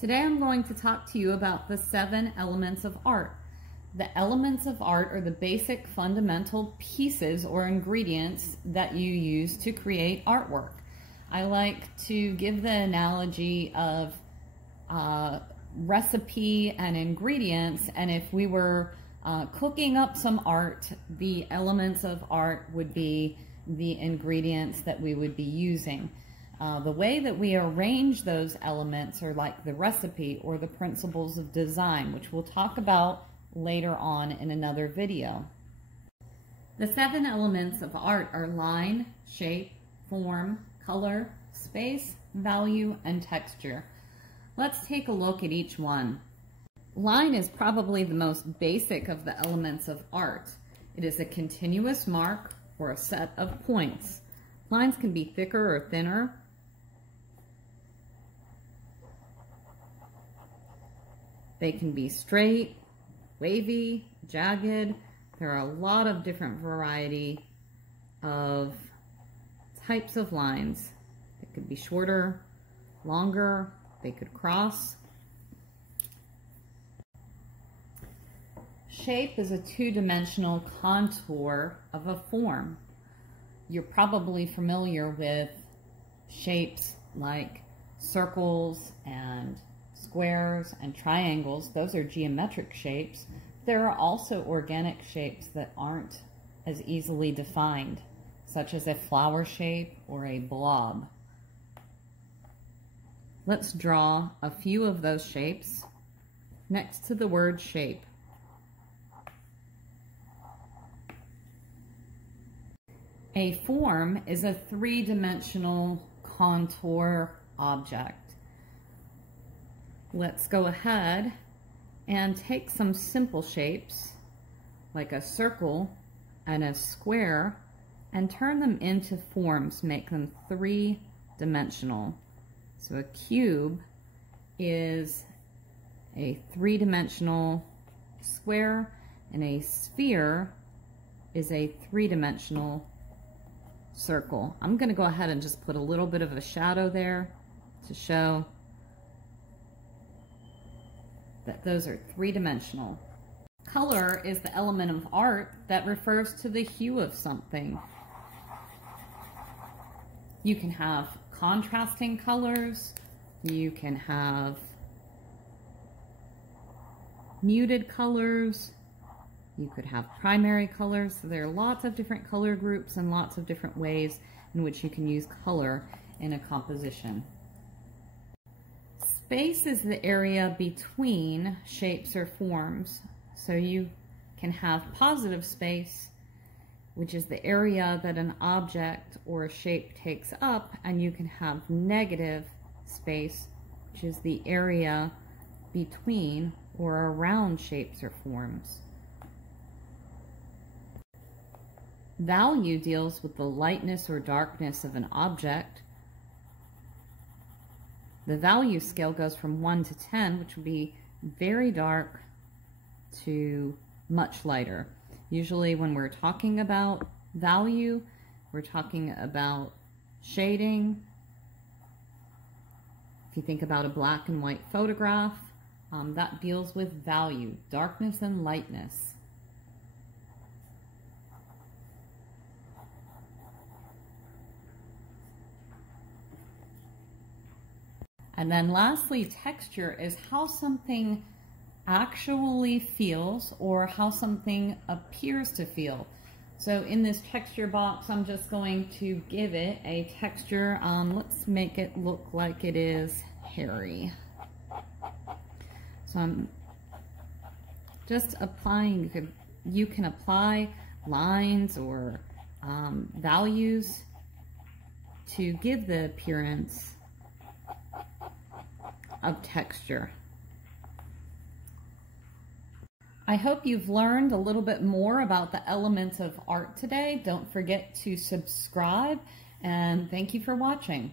Today I'm going to talk to you about the 7 elements of art. The elements of art are the basic fundamental pieces or ingredients that you use to create artwork. I like to give the analogy of recipe and ingredients, and if we were cooking up some art, the elements of art would be the ingredients that we would be using. The way that we arrange those elements are like the recipe or the principles of design, which we'll talk about later on in another video. The 7 elements of art are line, shape, form, color, space, value, and texture. Let's take a look at each one. Line is probably the most basic of the elements of art. It is a continuous mark or a set of points. Lines can be thicker or thinner. They can be straight, wavy, jagged. There are a lot of different variety of types of lines. It could be shorter, longer, they could cross. Shape is a 2-dimensional contour of a form. You're probably familiar with shapes like circles and squares and triangles. Those are geometric shapes. There are also organic shapes that aren't as easily defined, such as a flower shape or a blob. Let's draw a few of those shapes next to the word shape. A form is a 3-dimensional contour object. Let's go ahead and take some simple shapes like a circle and a square and turn them into forms, make them 3-dimensional. So a cube is a 3-dimensional square, and a sphere is a 3-dimensional circle. I'm going to go ahead and just put a little bit of a shadow there to show that those are 3-dimensional. Color is the element of art that refers to the hue of something. You can have contrasting colors, you can have muted colors, you could have primary colors. So there are lots of different color groups and lots of different ways in which you can use color in a composition. Space is the area between shapes or forms. So you can have positive space, which is the area that an object or a shape takes up, and you can have negative space, which is the area between or around shapes or forms. Value deals with the lightness or darkness of an object. The value scale goes from 1 to 10, which would be very dark to much lighter. Usually when we're talking about value, we're talking about shading. If you think about a black and white photograph, that deals with value, darkness and lightness. And then lastly, texture is how something actually feels or how something appears to feel. So in this texture box, I'm just going to give it a texture. Let's make it look like it is hairy. So I'm just applying, you can apply lines or values to give the appearance of texture. I hope you've learned a little bit more about the elements of art today. Don't forget to subscribe, and thank you for watching.